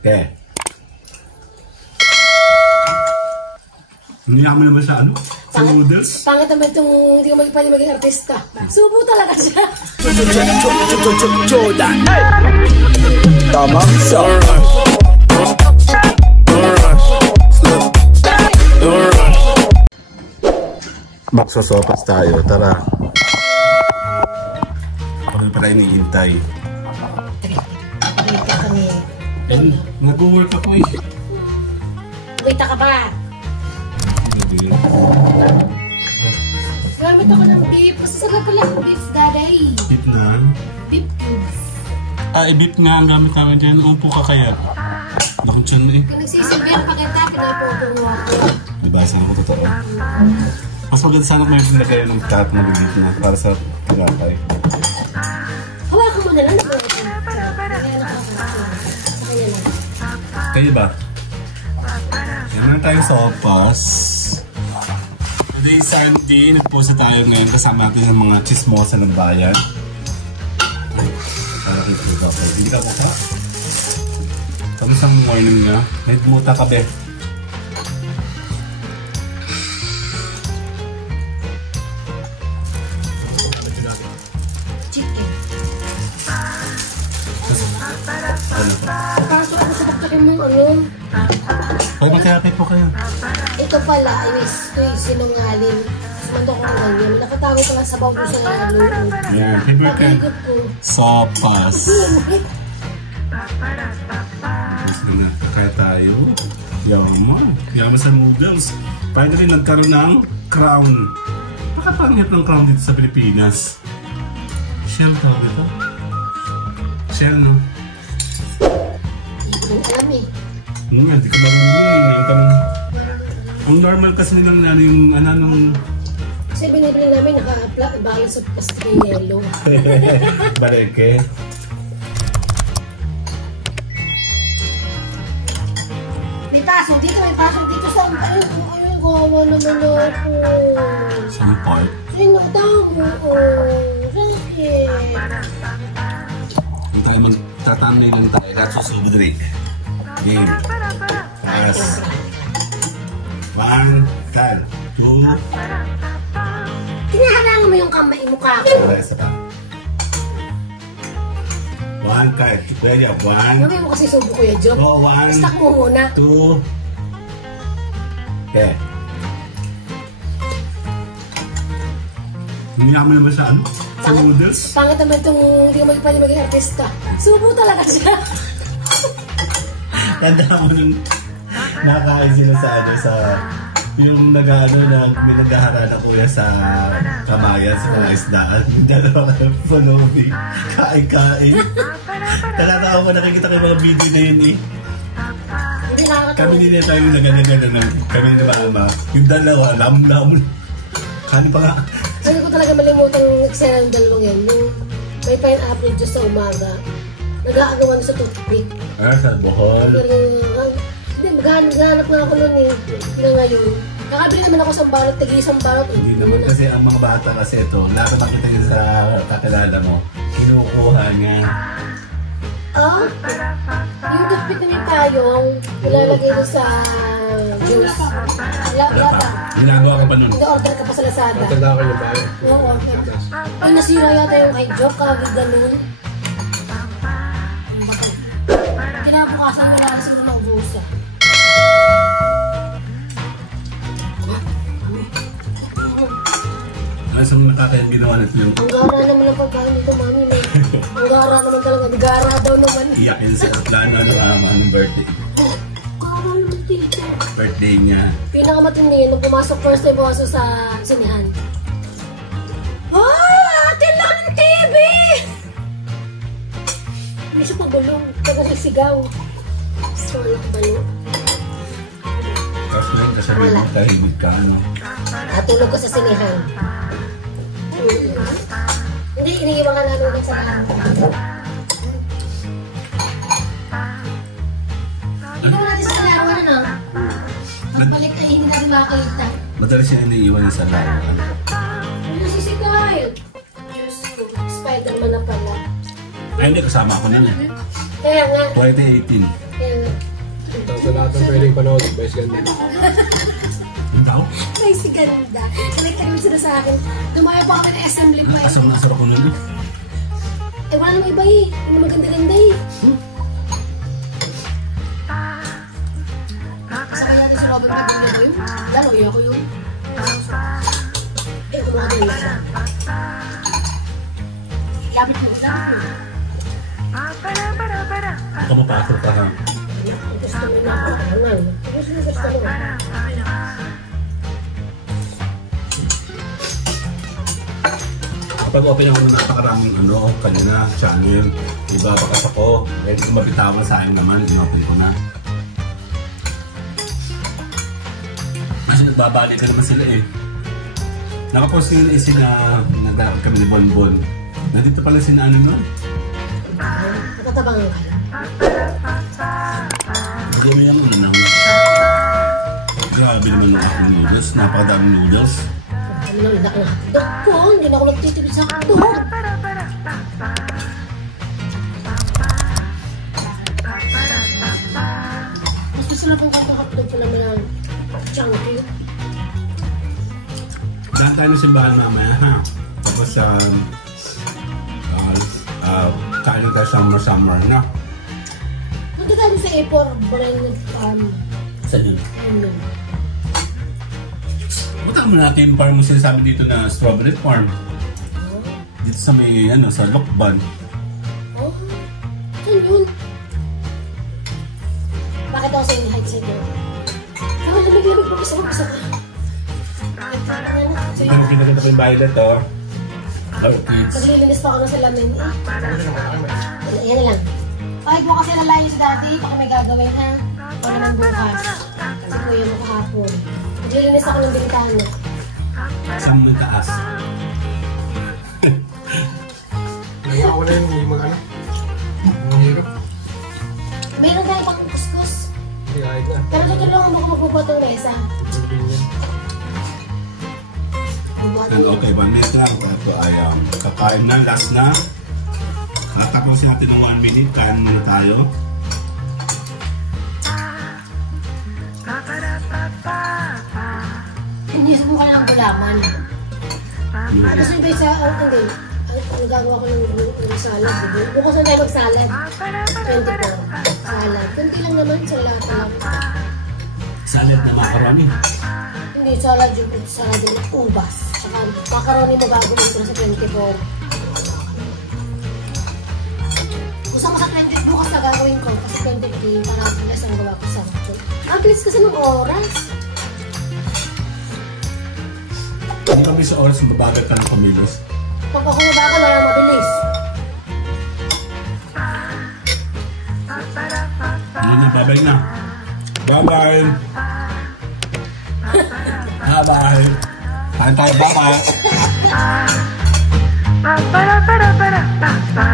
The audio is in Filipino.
Okay. Hiniyaman naman sa ano? Sa noodles? Pangit naman itong hindi ko maging artista. Subo talaga siya. Jordan. Tama? Magsosopas tayo, tara. Ako na pala iniintay. Wait ka kami. Nag-work ako eh. Wait ka ba? Gamit ako ng beef. Masasarap pala ang beef, daday. Beef na? Beef cubes. Beef nga ang gamit namin dyan. Umpo ka kaya. Lakot siya na eh. Kung nagsisilbi ang pakita, pinapopo mo ako. Diba? Sana ko totoo. Mas maganda sana kung may pinagaya ng cat na beef na para sa tinapay. Hawakan mo na lang. Kaya ba? Yan na tayong sopas. Today Sunday, nagposa tayo ngayon kasama natin ng mga chismosa ng bayan. Hindi ka po ka? Tapos ang morning nga, may tumuta ka be. Chicken. Ano ba? Kaso ano sa baktakin mo ano? Kaya mag-therapy po kayo. Ito pala, inis, ito yung sinungaling. Sumando ko naman yan. Nakatago ko lang sa bago sa lalo. Yan, favorite ka. Pag-ikot ko. Sopas. Gusto na, kaya tayo. Yaman. Yaman sa noodles. Finally, nagkaroon ng crown. Pakapangit ng crown dito sa Pilipinas. Shell tawag ito. Shell, no? Hindi ko alam eh. Hindi ko marunong ang normal kasi nilang ano yung ano nung... Kasi binibili namin naka-balance sa plastic ng yellow. Baleke. May paso dito, sa ayun, gawa naman ako. Saan part? Sinakdamo, sakit. Kung tayo magtatamay lang tayo, that's susunod rin. Game. Pass. 1, 2. Tinahalangan mo yung kamay mukha ko. Wala, isa pa. 1, card. Pwede, 1. Mamaya mo kasi subo ko yung joke. Oh, 1. Stack mo muna. 2. Okay. Hiniyaman naman sa ano? Sa noodles? Pangit naman itong hindi ko maging artista. Subo talaga siya. Tanda mo nung nakain sila sa ano sa yung nag-ano ng pinaghaharap na kuya sa Kamayan sa mga isdaan. Dalawa ka ng pulubi. Kain-kain. Talata ako nakikita ko yung mga video na yun eh. Hindi nakakatawa. Kami din na tayo nagagano kami ni Mama. Yung dalawa, lam-lam. Kani pa nga. Hindi ko talaga malimutang nagsara ng dalawang yan. Yung may pineapple juice sa umaga. Nag-aagawan sa toothpick. Sa Bohol. Hindi, maghanap na ako nun eh. Na ngayon. Nakabili naman ako sa balot, tag-isang balot. Hindi naman kasi ang mga bata kasi ito, lahat na makita yun sa kakilala mo, kinukuha niya. Ah? Yung toothpick na yung tayong, ilalagay mo sa juice. Wala pa. Ginagawa ka pa nun? Hindi, order ka pa sa Lazada. Matanda ko yung bayan. Oo, order. Ay, nasira yata yung kay Joke, kagig ganun. Kinabukasan mo na kasi mo naubusa. Nasa mga nakakayang ginawa natin yung Ang gara naman ang pagkain dito, mami. Ang gara naman talaga. Gara daw naman. iyak yun sa anong birthday. Gara naman dito. Birthday niya. Pinakamatindi yun, nung pumasok, first time pumasok sa sinihan. Ah! Atin lang ng TV! Hindi siya pagulong. Taga-sigaw. So, walang balo. Tapos lang kasi rin tahimik ka, ano? Natulog ko sa sinihan. Hindi, iniiwan ka namin ng sanahan. Ito mo natin sa larawan, ano? Pagbalik ay hindi natin makakita. Madalas siya iniiwan yung sa larawan. Ano nasisigay? Diyos ko, Spider-Man na pala. Ay, hindi. Kasama ako nun eh. Kaya nga. Friday 18. Kaya nga. Sa lahat ng pwedeng panood, Vice Ganda. Ang tao? Ay, si ganda. Kalit-kalit sila sa akin. Dumayo pa kami ng assembly pa. Asam na sarap ko nun. Eh, wala namang iba eh. Hindi maganda-ganda eh. Saka yan si Robert Padilla ko yun. Lalo, iyo ko yun. Eh, kumuha ko yun. Lapit mo, lapit mo. Baka mapasok ka ha. Gusto mo na ako. Gusto mo. Kapag open ako ng napakaraming kanina, channel, iba bakas ako. Ready ko mabitawan sa akin naman, in-open ko na. Kasi nagbabalik ka naman sila eh. Nakapost yung isin na naglalakad kami ni Bonbon. Nandito pala si Nano nun. Natatabangan kayo. Hindi mo yung una naman. Grabe naman ng aking noodles, napakadaming noodles. Ano lang, inak na hotdog ko. Hindi na ako nagtitipid sa hotdog. Mas gusto na kong hotdog ko naman ang chunky. Lahat tayo ng simbahan mamaya ha. Tapos kain tayo summer na. Punta tayo sa A4 brand Sa yun. ano. Punta naman natin yung farm mo sinasabi dito na strawberry farm. Dito sa may sa Lokban. Oh, saan yun? Bakit ako sa in-hide sa ito? Saka lamig-lamig mo gusto ka. Pero kinaganda ko yung violet Hello kids. Paglilinis pa ako ng salamin eh. Yan lang. Kahit mo kasi nalayo si daddy, baka may gagawin ha. Para ng bukas. Kasi po yun kahapon. Paglilinis ako ng bintana. Saan mo taas? Nagawa ko na yun, hindi mag-ano. Ang hirap. Meron tayo pang kuskus. Hindi kahit na. Pero tutulungan mo kung magbubuhat ng mesa. And okay, 1 minute lang. Ito ay kakain na, last na. Tapos natin ng 1 minute, kain muna tayo. Hindi mo ka lang gulaman. Gusto nyo ba sa hindi? Ang gagawa ko ng salad. Bukas na tayo mag-salad. 24. Salad. Kunti lang naman sa lahat lang. Salad na macaroni. Hindi, salad yung salad ng ubas. Saka macaroni mo bago nito sa 24. Gusto ko sa 20 bukas na gagawin ko. Kasi 23 para bilis ang gawa ko sa akin. Ang bilis kasi ng oras. Kung kami sa oras, mabagal ka ng pamilos. Pag ako mabagal, wala mabilis. Ano na, bye-bye na. Bye-bye. Bye-bye. Kain tayo, bye-bye. Ba-ba-da-ba-ba.